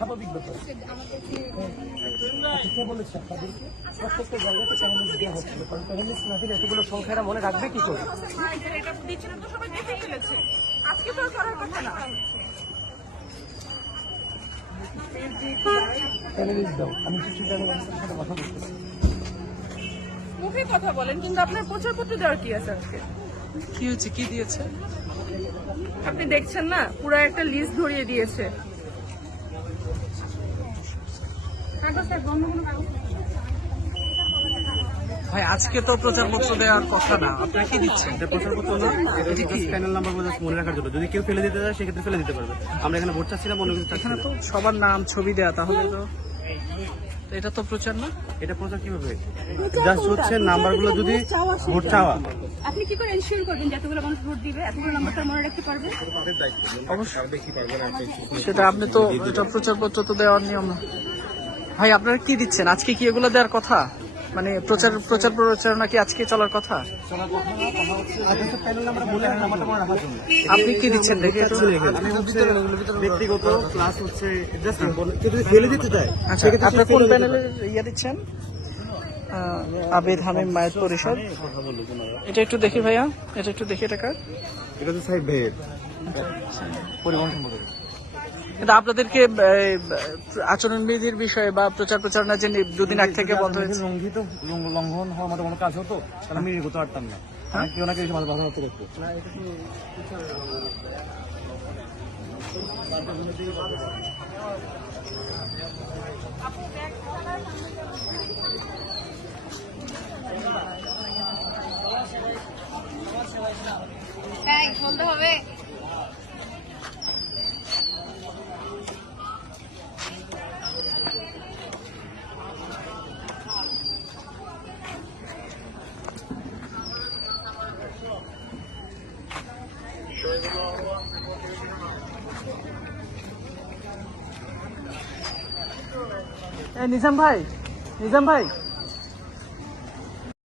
স্বাভাবিক ব্যাপার। কে বলেছে আপনাদেরকে? প্রত্যেকটা জায়গাতে প্যানেলিস্ট দেওয়া হচ্ছিল, কারণ প্যানেলিস্ট না দিলে এতগুলো সংখ্যারা মনে রাখবে কি করে? প্যানেলিস্ট দাও, আমি কিছু জানি সাথে কথা বলতেছি। মুখে কথা বলেন, কিন্তু আপনার প্রচারপত্র দেওয়ার কি আছে আজকে? কি হচ্ছে, কি দিয়েছে? আপনি দেখছেন না, পুরো একটা লিস্ট ধরিয়ে দিয়েছে। ভাই আজকে তো প্রচারপত্র দেওয়ার কথা না, আপনারা কি দিচ্ছেন? এটা প্রচারপত্র না, এটা হচ্ছে প্যানেল নাম্বারগুলো মনে রাখার জন্য। যদি কেউ ফেলে দিতে চায় সেক্ষেত্রে ফেলে দিতে পারবে। আমরা এখানে ভোট চাচ্ছি না, অন্য কিছু চাচ্ছি এখানে না। তো সবার নাম ছবি দেয়া, তাহলে তো এটা তো প্রচার না। এটা প্রচার কিভাবে? জাস্ট হচ্ছে নাম্বারগুলো যদি ভোট চাওয়া। আপনি কি করে এনশিওর করবেন যে এতগুলো মানুষ ভোট দিবে, এতগুলো নাম্বারটা মনে রাখতে পারবে? সেটা আপনি তো, এটা প্রচারপত্র তো দেওয়ার নিয়ম না। ভাই আপনারা কি দিচ্ছেন? আজকে কি এগুলো দেওয়ার কথা? মানে প্রচারণা কি আজকে চলার কথা? প্যানেল নাম্বার বলে নাম্বারটা মনে রাখার জন্য। আপনি কি দিচ্ছেন দেখে একটু? আমি হচ্ছে ব্যক্তিগত ক্লাস হচ্ছে জাস্ট কেউ যদি ফেলে দিতে চায় আচ্ছা, আপনি কোন প্যানেলের ইয়ে দিচ্ছেন? আবেদ হামিম মায়ের পরিষদ। এটা একটু দেখি ভাইয়া, এটা একটু দেখি। এটা কার? এটা তো সাহেব ভাইয়ের পরিবহন সম্পর্কে। কিন্তু আপনাদেরকে আচরণবিধির বিষয়ে বা প্রচারণা যে দুদিন আগ থেকে বন্ধ হয়েছে, লঙ্ঘন হওয়ার মতো কোনো কাজ হতো তাহলে আমি এগোতে পারতাম না। কেউ না কেউ এসে বাধা হচ্ছে দেখতে। বলতে হবে। নিজাম ভাই,